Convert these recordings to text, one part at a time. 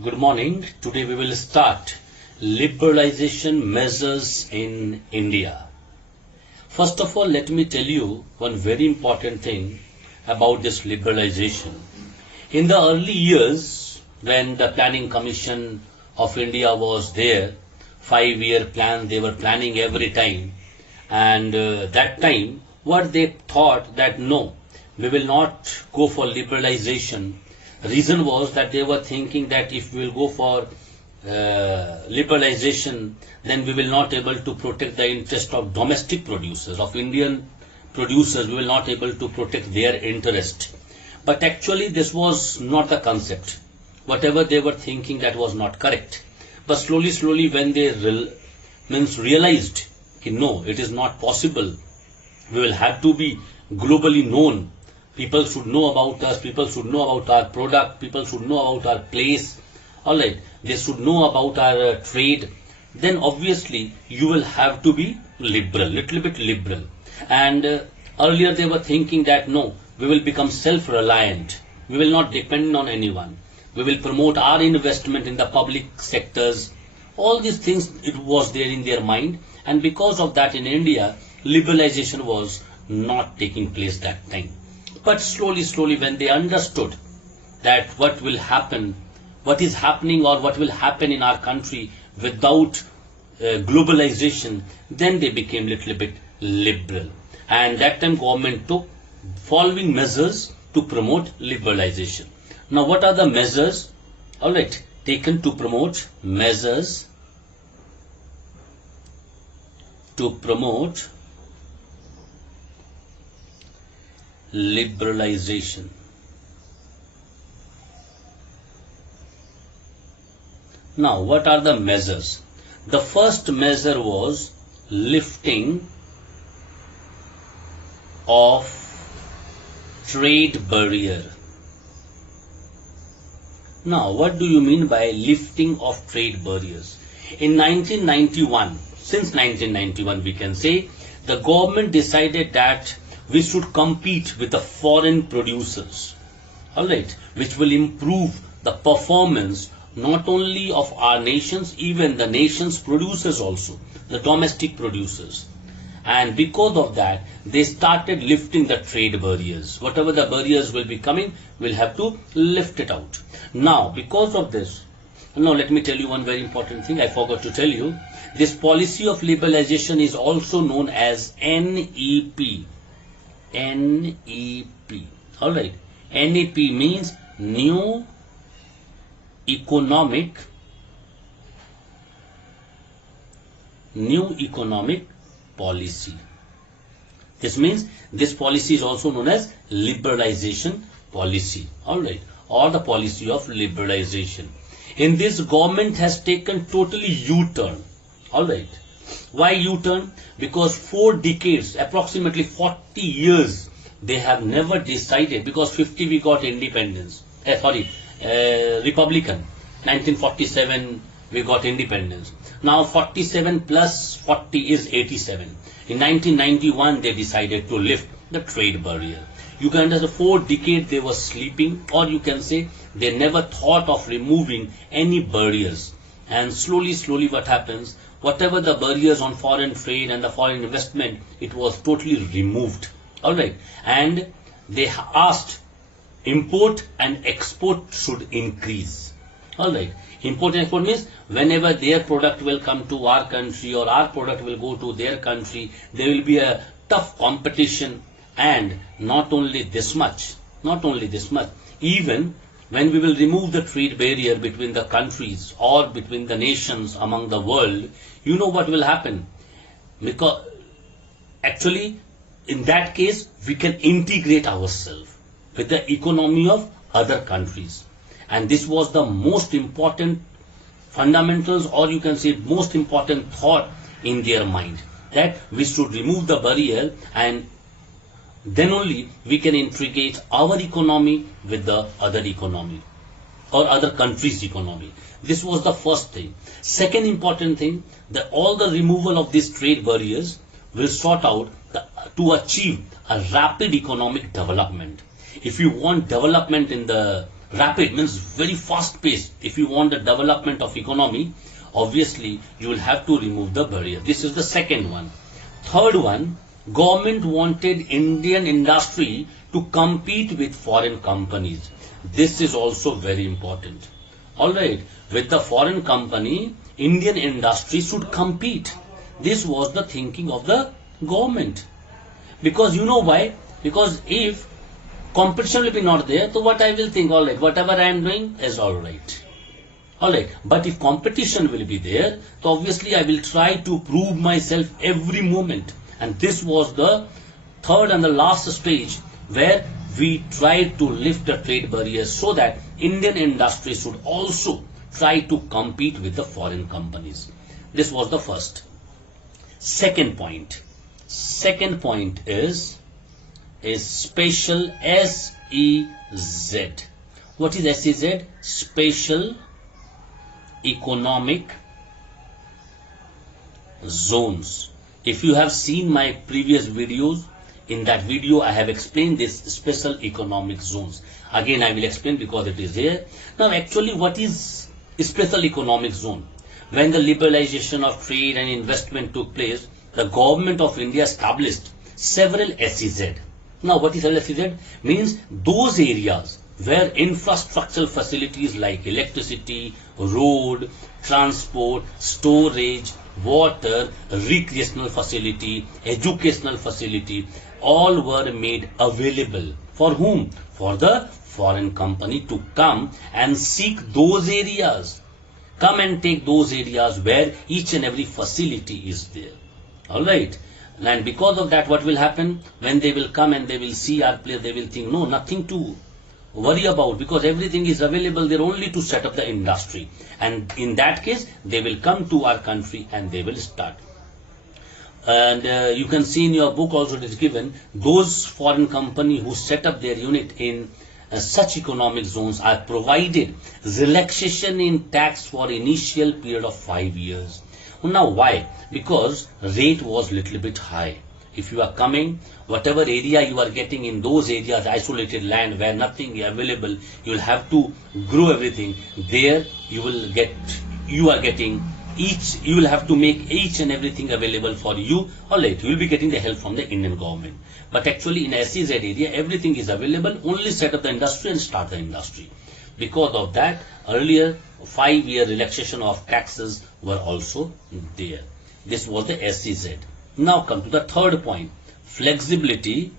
Good morning. Today we will start liberalization measures in India. First of all, let me tell you one very important thing about this liberalization. In the early years, when the Planning Commission of India was there, 5-year plan they were planning every time, and that time what they thought that no, we will not go for liberalization. Reason was that they were thinking that if we will go for liberalization, then we will not able to protect the interest of domestic producers, of Indian producers. We will not able to protect their interest. But actually this was not the concept. Whatever they were thinking, that was not correct. But slowly when they realized that no, it is not possible. We will have to be globally known. People should know about us, people should know about our product, people should know about our place. Alright, they should know about our trade. Then obviously you will have to be liberal, little bit liberal. And earlier they were thinking that no, we will become self-reliant. We will not depend on anyone. We will promote our investment in the public sectors. All these things, it was there in their mind. And because of that in India, liberalization was not taking place that time. But slowly when they understood that what will happen, what is happening or what will happen in our country without globalization, then they became little bit liberal. And that time government took following measures to promote liberalization. Now what are the measures? Alright, taken to promote measures to promote liberalization. Now, what are the measures? The first measure was lifting of trade barrier. Now, what do you mean by lifting of trade barriers? In 1991, since 1991 we can say, the government decided that we should compete with the foreign producers, alright, which will improve the performance not only of our nations, even the nation's producers also, the domestic producers. And because of that, they started lifting the trade barriers. Whatever the barriers will be coming, we'll have to lift it out. Now, because of this, now let me tell you one very important thing I forgot to tell you. This policy of liberalization is also known as NEP. NEP. Alright. NEP means New Economic Policy. This means this policy is also known as liberalization policy. Alright. Or the policy of liberalization. In this, government has taken totally U-turn. Alright. Why U-turn? Because 4 decades, approximately 40 years, they have never decided, because 50 we got independence. Republican. 1947 we got independence. Now 47 plus 40 is 87. In 1991 they decided to lift the trade barrier. You can understand 4 decades they were sleeping, or you can say they never thought of removing any barriers. And slowly what happens? Whatever the barriers on foreign trade and the foreign investment, it was totally removed. Alright. And they asked import and export should increase. Alright. Import and export means whenever their product will come to our country or our product will go to their country, there will be a tough competition. And not only this much, even when we will remove the trade barrier between the countries or between the nations among the world, you know what will happen? Because actually in that case we can integrate ourselves with the economy of other countries. And this was the most important fundamentals, or you can say most important thought in their mind, that we should remove the barrier, and then only we can integrate our economy with the other economy or other countries' economy. This was the first thing. Second important thing, that all the removal of these trade barriers will sort out to achieve a rapid economic development. If you want development in the rapid means very fast paced. If you want the development of economy, obviously you will have to remove the barrier. This is the second one. Third one, government wanted Indian industry to compete with foreign companies. This is also very important. Alright, with the foreign company, Indian industry should compete. This was the thinking of the government. Because you know why? Because if competition will be not there, so what I will think, alright, whatever I am doing is alright. Alright, but if competition will be there, so obviously I will try to prove myself every moment. And this was the third and the last stage where we tried to lift the trade barriers so that Indian industry should also try to compete with the foreign companies. This was the first. Second point is special SEZ. What is SEZ? Special Economic Zones. If you have seen my previous videos, in that video I have explained this special economic zones. Again I will explain because it is here. Now actually what is special economic zone? When the liberalization of trade and investment took place, the government of India established several SEZ. Now what is SEZ? Means those areas where infrastructural facilities like electricity, road, transport, storage, water, recreational facility, educational facility, all were made available. For whom? For the foreign company to come and seek those areas. Come and take those areas where each and every facility is there. Alright. And because of that, what will happen? When they will come and they will see our place, they will think, no, nothing to worry about, because everything is available there only to set up the industry. And in that case, they will come to our country and they will start. And you can see in your book also it is given, those foreign company who set up their unit in such economic zones are provided relaxation in tax for initial period of 5 years. Now why? Because rate was little bit high. If you are coming, whatever area you are getting in those areas, isolated land where nothing is available, you will have to grow everything. There you will get, you will have to make each and everything available for you. Alright, you will be getting the help from the Indian government. But actually in SEZ area, everything is available, only set up the industry and start the industry. Because of that, earlier 5-year relaxation of taxes were also there. This was the SEZ. Now come to the third point, flexibility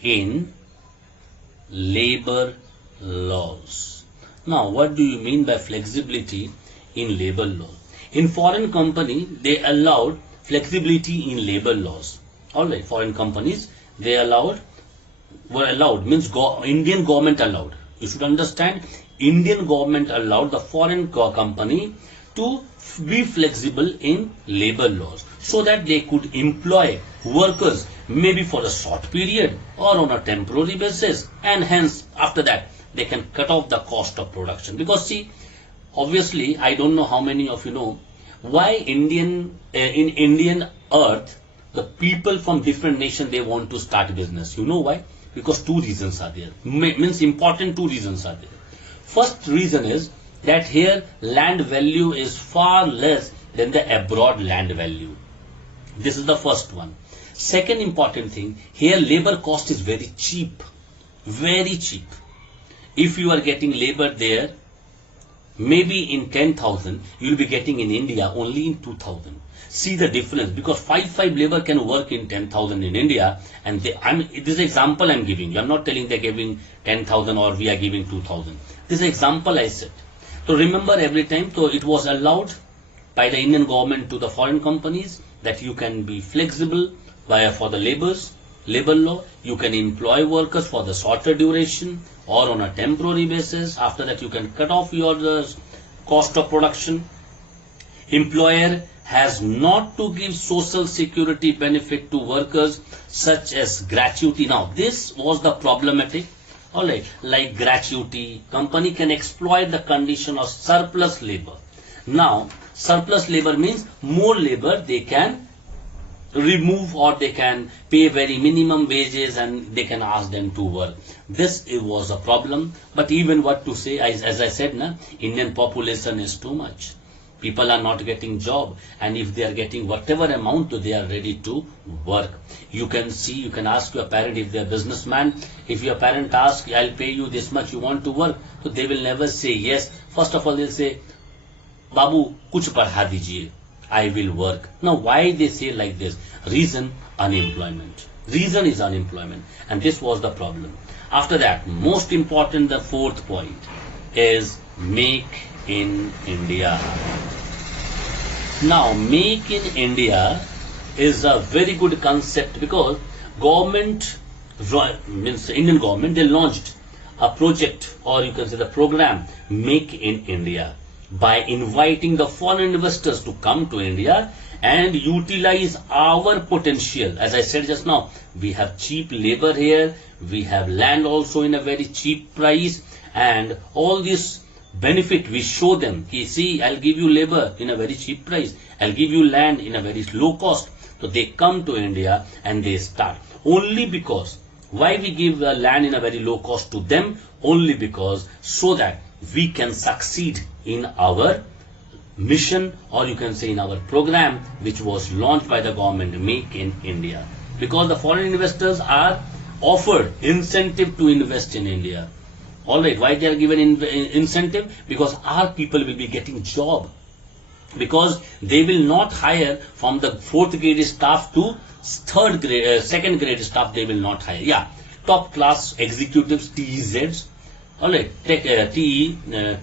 in labor laws. Now what do you mean by flexibility in labor laws? In foreign company, they allowed flexibility in labor laws. Alright, foreign companies, they were allowed, means Indian government allowed. You should understand, Indian government allowed the foreign company to be flexible in labor laws so that they could employ workers maybe for a short period or on a temporary basis, and hence after that they can cut off the cost of production. Because see, obviously I don't know how many of you know why in Indian earth the people from different nations, they want to start business. You know why? Because two reasons are there. Means important two reasons are there. First reason is that here land value is far less than the abroad land value. This is the first one. Second important thing, here labor cost is very cheap. Very cheap. If you are getting labor there, maybe in 10,000, you will be getting in India only in 2,000. See the difference, because 5 labor can work in 10,000 in India, and this is example I'm giving you. I'm not telling they're giving 10,000 or we are giving 2,000. This is example I said. So remember every time, so it was allowed by the Indian government to the foreign companies that you can be flexible for the labor law. You can employ workers for the shorter duration or on a temporary basis. After that you can cut off your cost of production. Employer has not to give social security benefit to workers such as gratuity. Now this was the problematic. Alright, like gratuity, company can exploit the condition of surplus labor. Now surplus labor means more labor they can remove or they can pay very minimum wages and they can ask them to work. This was a problem. But even what to say, as I said, Indian population is too much. People are not getting job, and if they are getting whatever amount, they are ready to work. You can see, you can ask your parent if they are businessman. If your parent asks, I'll pay you this much, you want to work? So they will never say yes. First of all, they'll say, Babu, kuch padha dijiye. I will work. Now, why they say like this? Reason, unemployment. Reason is unemployment. And this was the problem. After that, most important, the fourth point is make in India. Now, make in India is a very good concept because government, means Indian government, they launched a project, or you can say the program, Make in India, by inviting the foreign investors to come to India and utilize our potential. As I said just now, we have cheap labor here, we have land also in a very cheap price, and all this benefit we show them. See, I'll give you labor in a very cheap price, I'll give you land in a very low cost. So they come to India and they start. Only because, why we give land in a very low cost to them? Only because so that we can succeed in our mission, or you can say in our program, which was launched by the government, Make in India. Because the foreign investors are offered incentive to invest in India. Alright, why they are given incentive? Because our people will be getting job. Because they will not hire from the fourth grade staff to second grade staff, they will not hire. Yeah, top class executives, TEZs, alright,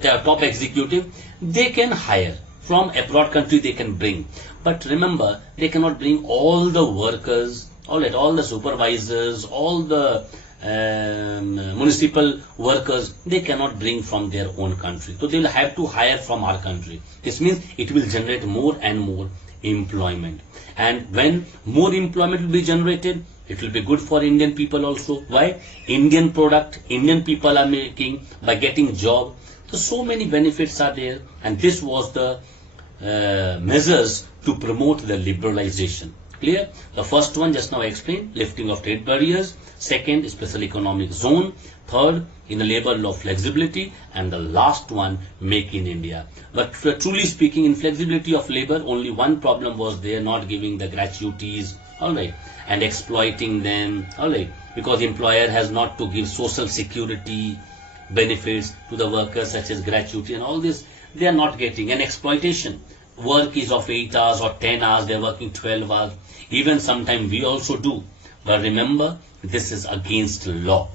top executive, they can hire. From abroad country they can bring. But remember, they cannot bring all the workers, alright, all the supervisors, all the municipal workers, they cannot bring from their own country. So they will have to hire from our country. This means it will generate more and more employment. And when more employment will be generated, it will be good for Indian people also. Why? Indian product, Indian people are making by getting job. So many benefits are there. And this was the measures to promote the liberalization. Clear? The first one just now I explained, lifting of trade barriers. Second, special economic zone. Third, in the labor law flexibility. And the last one, Make in India. But truly speaking, in flexibility of labor, only one problem was there, not giving the gratuities, alright, and exploiting them, alright, because the employer has not to give social security benefits to the workers such as gratuity and all this, they are not getting. And exploitation. Work is of 8 hours or 10 hours, they are working 12 hours. Even sometimes we also do. But remember, this is against law.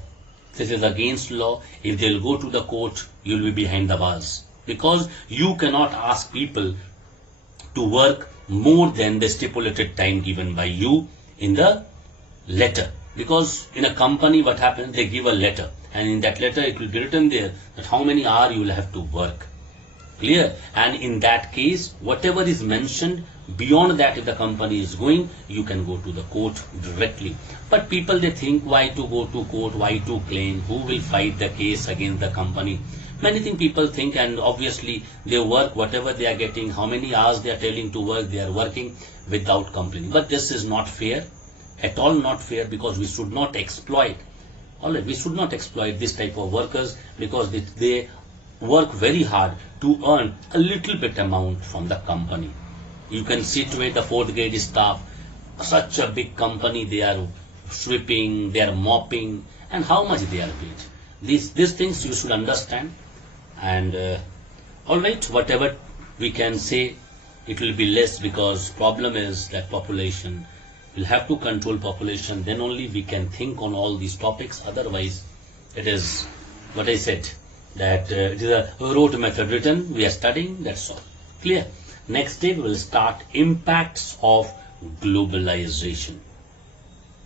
This is against law. If they'll go to the court, you'll be behind the bars. Because you cannot ask people to work more than the stipulated time given by you in the letter. Because in a company, what happens, they give a letter. And in that letter, it will be written there that how many hours you will have to work. Clear? And in that case, whatever is mentioned, beyond that, if the company is going, you can go to the court directly. But people, they think, why to go to court, why to claim, who will fight the case against the company? Many things people think, and obviously they work whatever they are getting, how many hours they are telling to work, they are working without complaining. But this is not fair, at all not fair, because we should not exploit. Alright, we should not exploit this type of workers because they work very hard to earn a little bit amount from the company. You can situate the fourth grade staff, such a big company, they are sweeping, they are mopping, and how much they are paid. These things you should understand. And alright, whatever we can say, it will be less, because problem is that population. We'll have to control population, then only we can think on all these topics. Otherwise, it is what I said, that it is a rote method written, we are studying, that's all. Clear? Next day we will start impacts of globalization.